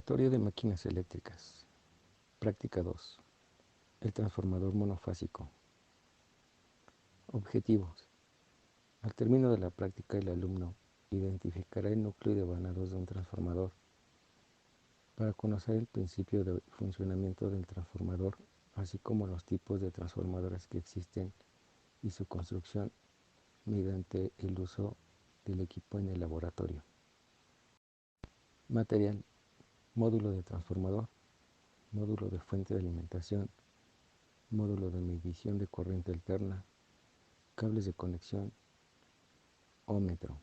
Laboratorio de máquinas eléctricas. Práctica 2. El transformador monofásico. Objetivos. Al término de la práctica, el alumno identificará el núcleo de vanados de un transformador. Para conocer el principio de funcionamiento del transformador, así como los tipos de transformadores que existen y su construcción mediante el uso del equipo en el laboratorio. Material: módulo de transformador, módulo de fuente de alimentación, módulo de medición de corriente alterna, cables de conexión, ómetro.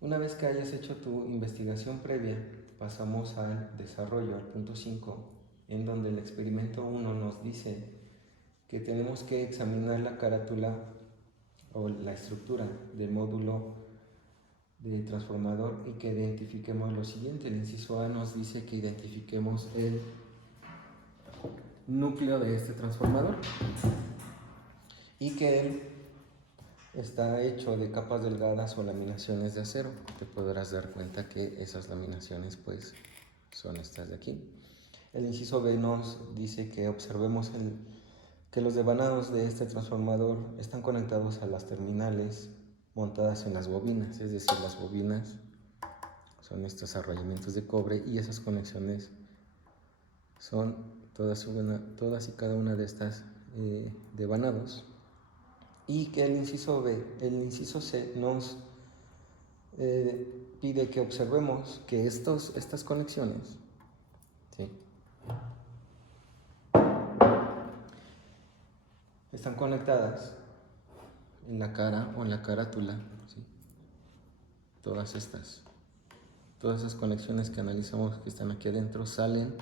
Una vez que hayas hecho tu investigación previa, pasamos al desarrollo, al punto 5, en donde el experimento 1 nos dice que tenemos que examinar la carátula o la estructura del módulo de transformador y que identifiquemos lo siguiente. El inciso A nos dice que identifiquemos el núcleo de este transformador y que él está hecho de capas delgadas o laminaciones de acero. Te podrás dar cuenta que esas laminaciones pues son estas de aquí. El inciso B nos dice que observemos que los devanados de este transformador están conectados a las terminales montadas en las bobinas, es decir, las bobinas son estos arrollamientos de cobre y esas conexiones son todas y cada una de estas devanados. Y que el inciso C nos pide que observemos que estas conexiones, ¿sí?, están conectadas en la cara o en la carátula, ¿sí? Todas esas conexiones que analizamos que están aquí adentro salen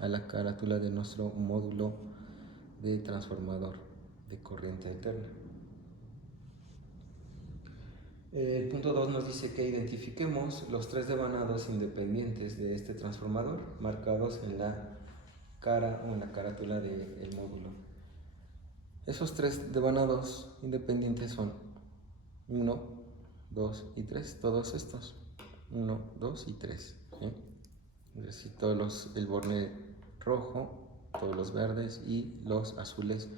a la carátula de nuestro módulo de transformador de corriente alterna. El punto 2 nos dice que identifiquemos los 3 devanados independientes de este transformador marcados en la cara o en la carátula del módulo. Esos 3 devanados independientes son 1, 2 y 3, todos estos 1, 2 y 3, ¿sí? Es decir, el borne rojo, todos los verdes y los azules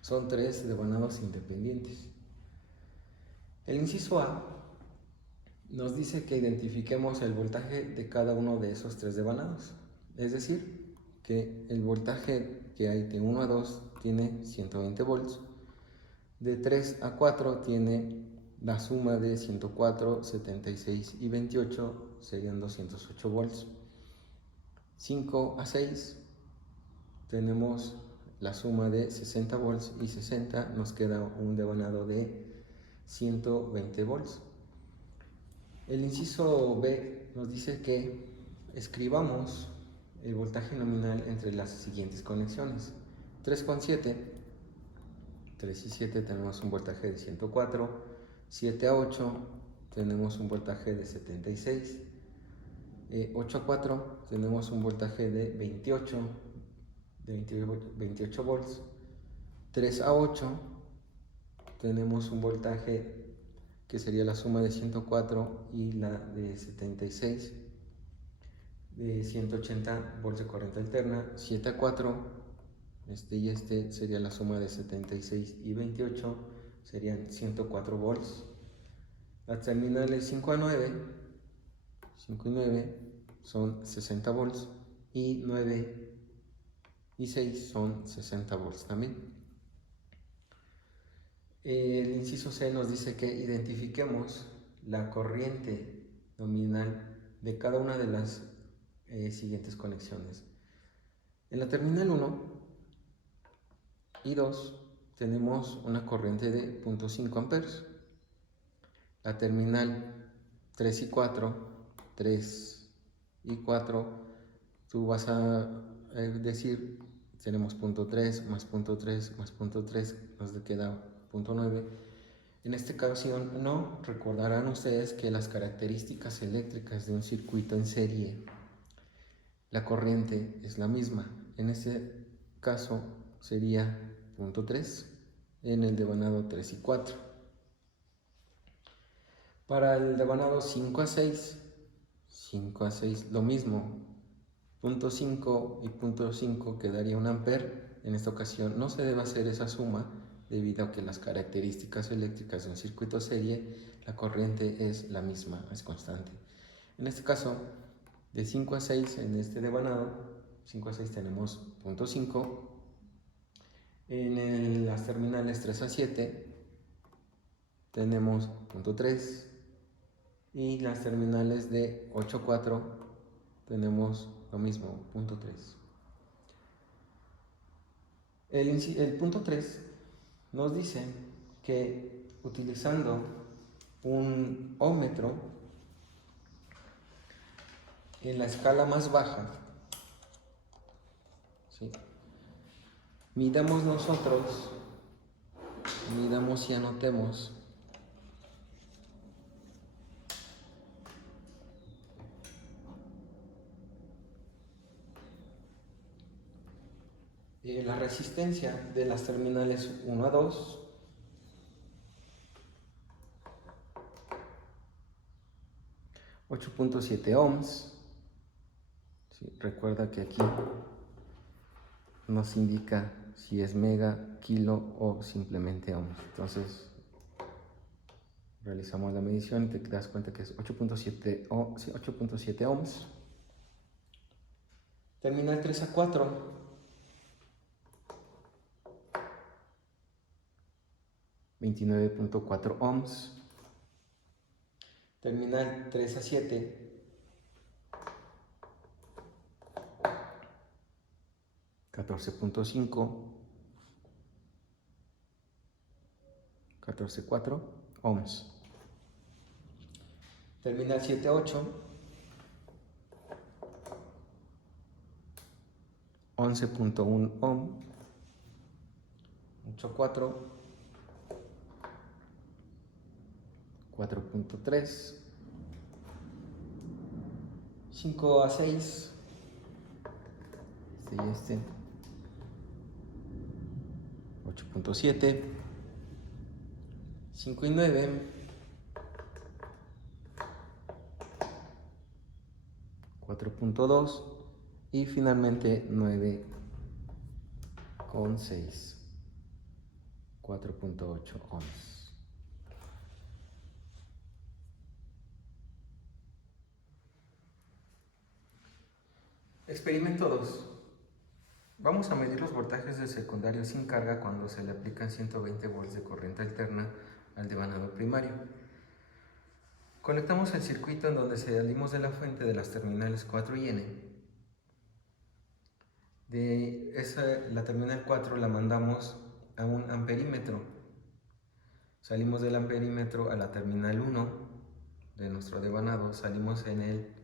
son 3 devanados independientes. El inciso A nos dice que identifiquemos el voltaje de cada uno de esos 3 devanados, es decir, que el voltaje que hay de 1 a 2 tiene 120 volts, de 3 a 4 tiene la suma de 104, 76 y 28, serían 208 volts. 5 a 6 tenemos la suma de 60 volts y 60, nos queda un devanado de 120 volts. El inciso B nos dice que escribamos el voltaje nominal entre las siguientes conexiones. 3 con 7, 3 y 7 tenemos un voltaje de 104, 7 a 8 tenemos un voltaje de 76, 8 a 4 tenemos un voltaje de 28 volts, 3 a 8 tenemos un voltaje que sería la suma de 104 y la de 76, de 180 volts de corriente alterna. 7 a 4, este sería la suma de 76 y 28, serían 104 volts. Las terminales 5 a 9, 5 y 9 son 60 volts y 9 y 6 son 60 volts también. El inciso C nos dice que identifiquemos la corriente nominal de cada una de las siguientes conexiones. En la terminal 1 y 2 tenemos una corriente de 0.5 amperes. La terminal 3 y 4, 3 y 4, tú vas a decir, tenemos 0.3 más 0.3 más 0.3, nos queda 0.9. En esta ocasión no, recordarán ustedes que las características eléctricas de un circuito en serie, la corriente es la misma. En este caso sería 0.3 en el devanado 3 y 4. Para el devanado 5 a 6, 5 a 6, lo mismo. Punto 5 y punto 5 quedaría 1 amper. En esta ocasión no se debe hacer esa suma debido a que las características eléctricas de un circuito serie, la corriente es la misma, es constante. En este caso, de 5 a 6 en este devanado, 5 a 6 tenemos punto 5. En las terminales 3 a 7 tenemos punto 3. Y las terminales de 8 a 4 tenemos lo mismo, punto 3. El punto 3 nos dice que utilizando un óhmetro en la escala más baja, ¿sí? midamos y anotemos la resistencia de las terminales 1 a 2, 8.7 ohms. ¿Sí? Recuerda que aquí nos indica si es mega, kilo o simplemente ohms. Entonces realizamos la medición y te das cuenta que es 8.7 ohms. Terminal 3 a 4, 29.4 ohms. Terminal 3 a 7, 14.5, 14.4 ohms. Terminal 7 a 8, 11.1 ohm, 8.4, 4.3, 5 a 6, este y 8.7, 5 y 9, 4.2 y finalmente 9.6, 4.8 ohms. Experimento 2. Vamos a medir los voltajes del secundario sin carga cuando se le aplican 120 volts de corriente alterna al devanado primario. Conectamos el circuito en donde salimos de la fuente de las terminales 4 y N. La terminal 4 la mandamos a un amperímetro. Salimos del amperímetro a la terminal 1 de nuestro devanado, salimos en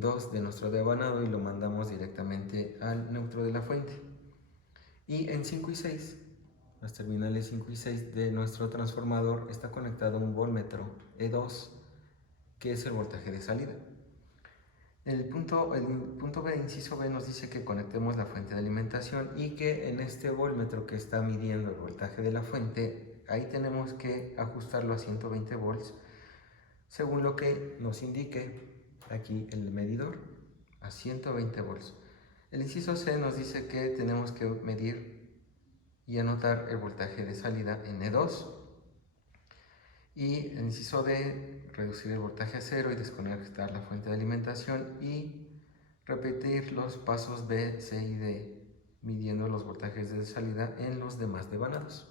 2 de nuestro devanado y lo mandamos directamente al neutro de la fuente. Y en 5 y 6, las terminales 5 y 6 de nuestro transformador, está conectado a un voltmetro E2, que es el voltaje de salida. El punto B, inciso B, nos dice que conectemos la fuente de alimentación y que en este voltmetro que está midiendo el voltaje de la fuente, ahí tenemos que ajustarlo a 120 volts, según lo que nos indique aquí el medidor, a 120 volts. El inciso C nos dice que tenemos que medir y anotar el voltaje de salida en E2. Y el inciso D, reducir el voltaje a 0 y desconectar la fuente de alimentación y repetir los pasos B, C y D, midiendo los voltajes de salida en los demás devanados.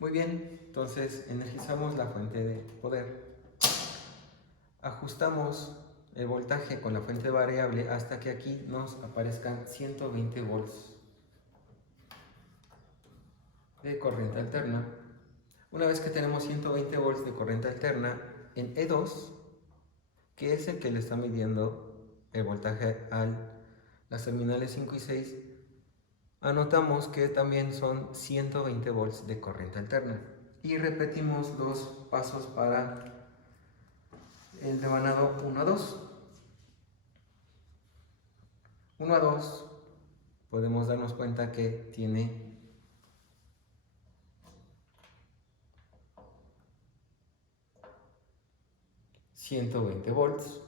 Muy bien, entonces energizamos la fuente de poder. Ajustamos el voltaje con la fuente variable hasta que aquí nos aparezcan 120 volts de corriente alterna. Una vez que tenemos 120 volts de corriente alterna en E2, que es el que le está midiendo el voltaje a las terminales 5 y 6, anotamos que también son 120 volts de corriente alterna. Y repetimos los pasos para el devanado 1 a 2. 1 a 2 podemos darnos cuenta que tiene 120 volts.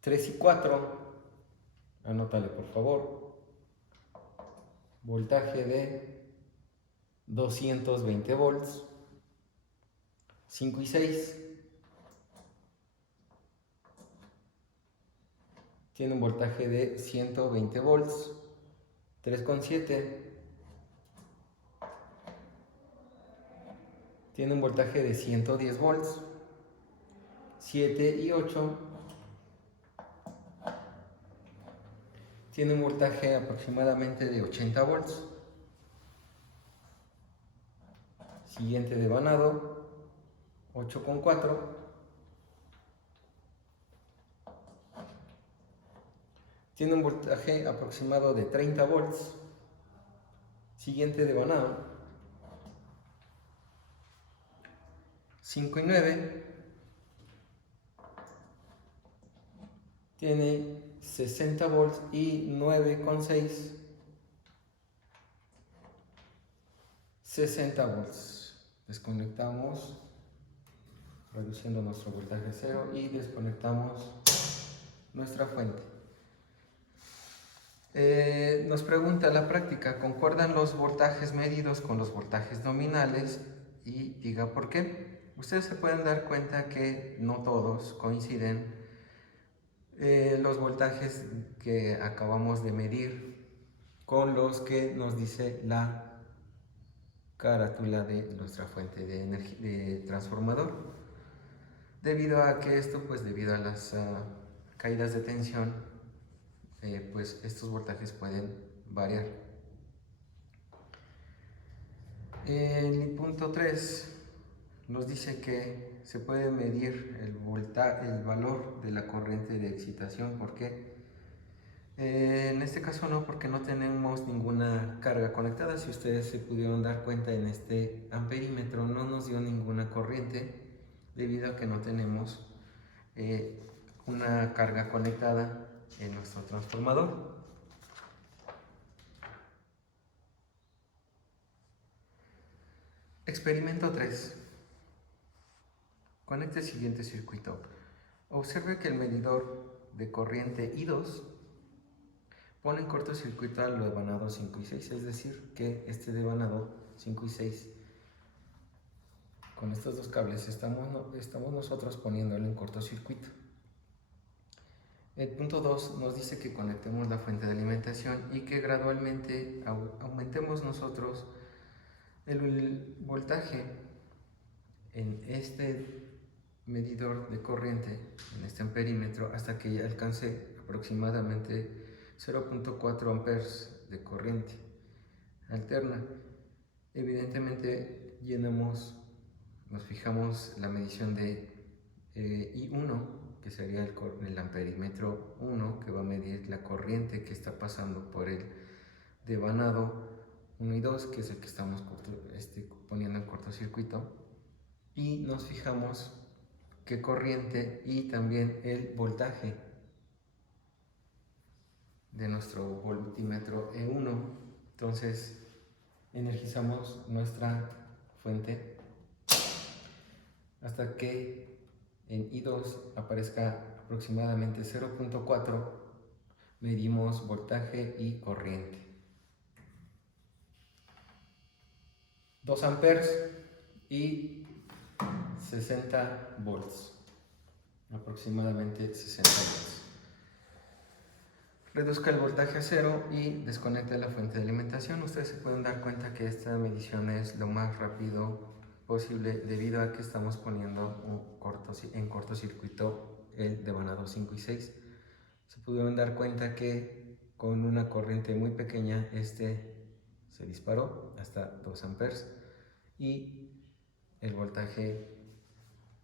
3 y 4, anótale por favor, voltaje de 220 volts. 5 y 6 tiene un voltaje de 120 volts. 3 con 7 tiene un voltaje de 110 volts. 7 y 8 tiene un voltaje aproximadamente de 80 volts. Siguiente devanado, 8 con 4 tiene un voltaje aproximado de 30 volts. Siguiente devanado, 5 y 9 tiene 60 volts y 9 con 6 60 volts. Desconectamos reduciendo nuestro voltaje a 0 y desconectamos nuestra fuente. Nos pregunta la práctica, ¿concuerdan los voltajes medidos con los voltajes nominales? Y diga por qué. Ustedes se pueden dar cuenta que no todos coinciden los voltajes que acabamos de medir con los que nos dice la carátula de nuestra fuente de energía de transformador, debido a que esto, pues debido a las caídas de tensión, pues estos voltajes pueden variar. El punto 3 nos dice que se puede medir el valor de la corriente de excitación. ¿Por qué? En este caso no, porque no tenemos ninguna carga conectada. Si ustedes se pudieron dar cuenta, en este amperímetro no nos dio ninguna corriente debido a que no tenemos una carga conectada en nuestro transformador. Experimento 3. Conecte el siguiente circuito. Observe que el medidor de corriente I2 pone en cortocircuito al devanado 5 y 6, es decir, que este devanado 5 y 6, con estos dos cables estamos nosotros poniéndolo en cortocircuito. El punto 2 nos dice que conectemos la fuente de alimentación y que gradualmente aumentemos nosotros el voltaje en este medidor de corriente, en este amperímetro, hasta que alcance aproximadamente 0.4 amperes de corriente alterna. Evidentemente nos fijamos la medición de I1, que sería el amperímetro 1, que va a medir la corriente que está pasando por el devanado 1 y 2, que es el que estamos poniendo en cortocircuito, y nos fijamos qué corriente y también el voltaje de nuestro voltímetro E1. Entonces energizamos nuestra fuente hasta que en I2 aparezca aproximadamente 0.4, medimos voltaje y corriente. 2 amperes y 60 volts, aproximadamente 60 volts. Reduzca el voltaje a 0 y desconecte la fuente de alimentación. Ustedes se pueden dar cuenta que esta medición es lo más rápido posible debido a que estamos poniendo en cortocircuito el devanado 5 y 6. Se pudieron dar cuenta que con una corriente muy pequeña se disparó hasta 2 amperes y el voltaje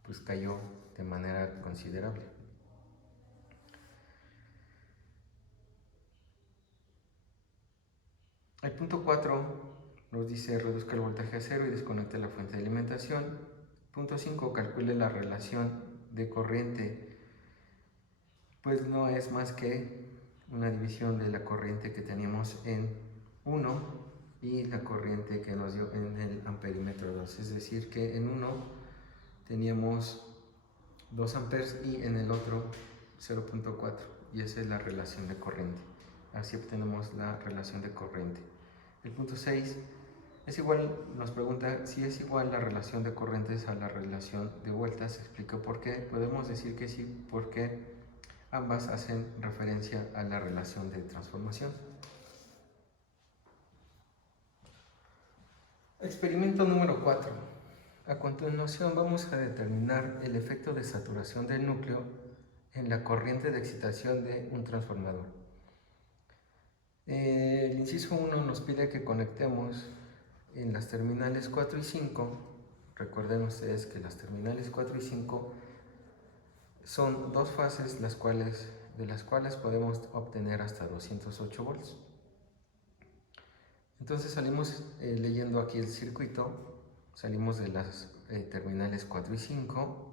pues cayó de manera considerable. El punto 4 nos dice reduzca el voltaje a 0 y desconecte la fuente de alimentación. Punto 5, calcule la relación de corriente. Pues no es más que una división de la corriente que teníamos en 1 y la corriente que nos dio en el amperímetro 2. Es decir, que en uno teníamos 2 amperes y en el otro 0.4, y esa es la relación de corriente. Así obtenemos la relación de corriente. El punto 6 es igual, nos pregunta si es igual la relación de corrientes a la relación de vueltas. Explico por qué. Podemos decir que sí, porque ambas hacen referencia a la relación de transformación. Experimento número 4. A continuación vamos a determinar el efecto de saturación del núcleo en la corriente de excitación de un transformador. El inciso 1 nos pide que conectemos en las terminales 4 y 5. Recuerden ustedes que las terminales 4 y 5 son dos fases de las cuales podemos obtener hasta 208 volts. Entonces salimos leyendo aquí el circuito, salimos de las terminales 4 y 5.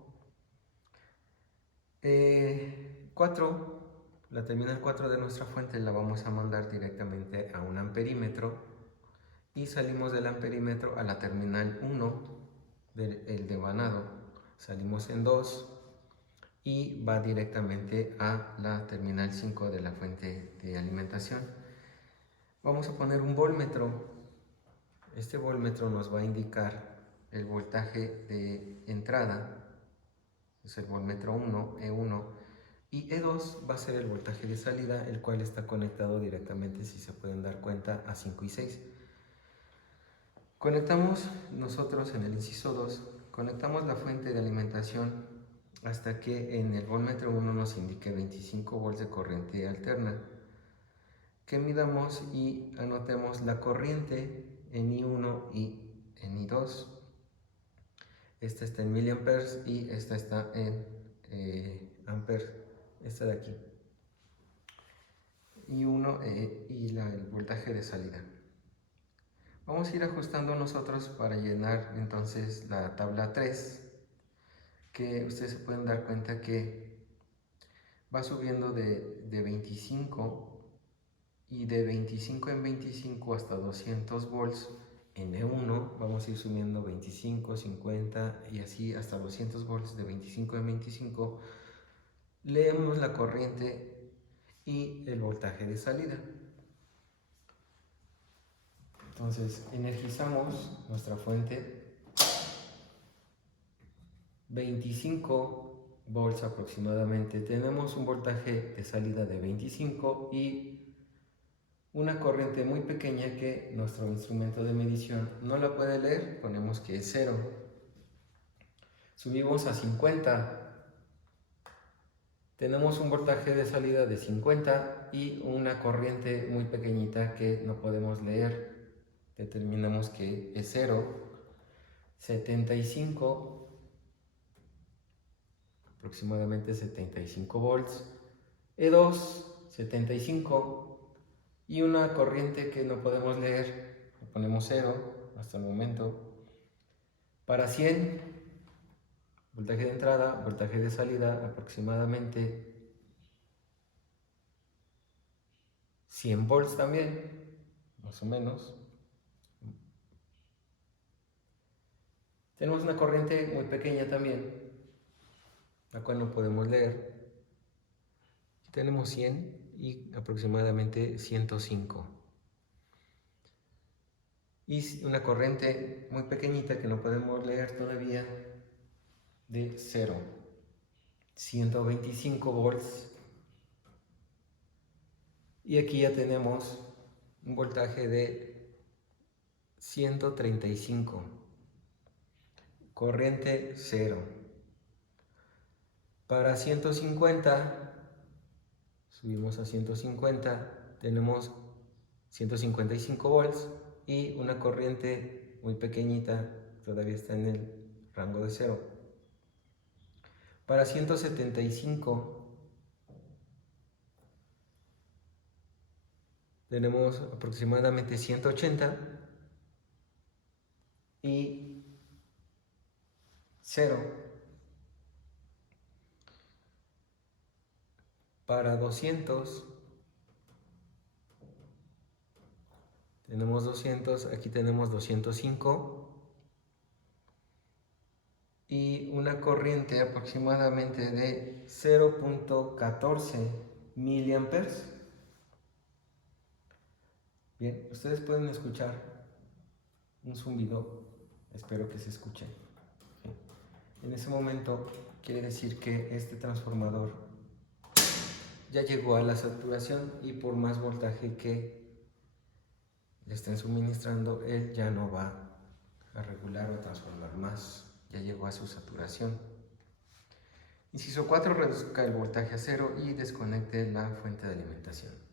4, la terminal 4 de nuestra fuente la vamos a mandar directamente a un amperímetro, y salimos del amperímetro a la terminal 1 del devanado, salimos en 2 y va directamente a la terminal 5 de la fuente de alimentación. Vamos a poner un voltmetro. Este voltmetro nos va a indicar el voltaje de entrada, es el voltmetro 1, E1, y E2 va a ser el voltaje de salida, el cual está conectado directamente, si se pueden dar cuenta, a 5 y 6. Conectamos nosotros en el inciso 2, conectamos la fuente de alimentación hasta que en el voltmetro 1 nos indique 25 volts de corriente alterna. Que midamos y anotemos la corriente en I1 y en I2. Esta está en miliamperes y esta está en amperes, esta de aquí. I1 y el voltaje de salida. Vamos a ir ajustando nosotros para llenar entonces la tabla 3, que ustedes se pueden dar cuenta que va subiendo de 25 y de 25 en 25 hasta 200 volts. En E1 vamos a ir subiendo 25, 50 y así hasta 200 volts. De 25 en 25 leemos la corriente y el voltaje de salida. Entonces energizamos nuestra fuente, 25 volts aproximadamente. Tenemos un voltaje de salida de 25 y una corriente muy pequeña que nuestro instrumento de medición no la puede leer. Ponemos que es 0. Subimos a 50. Tenemos un voltaje de salida de 50 y una corriente muy pequeñita que no podemos leer. Determinamos que es 0. 75, aproximadamente 75 volts. E2, 75. Y una corriente que no podemos leer, le ponemos 0 hasta el momento. Para 100, voltaje de entrada, voltaje de salida, aproximadamente 100 volts también, más o menos. Tenemos una corriente muy pequeña también, la cual no podemos leer. Tenemos 100 y aproximadamente 105. Y una corriente muy pequeñita que no podemos leer todavía, de 0. 125 volts. Y aquí ya tenemos un voltaje de 135. Corriente 0. Para 150, subimos a 150, tenemos 155 volts y una corriente muy pequeñita, todavía está en el rango de 0. Para 175 tenemos aproximadamente 180 y 0. Para 200 Tenemos 200, aquí tenemos 205 y una corriente aproximadamente de 0.14 miliamperes. Bien, ustedes pueden escuchar un zumbido, espero que se escuche. En ese momento quiere decir que este transformador ya llegó a la saturación y por más voltaje que le estén suministrando, él ya no va a regular o a transformar más, ya llegó a su saturación. Inciso 4, reduzca el voltaje a 0 y desconecte la fuente de alimentación.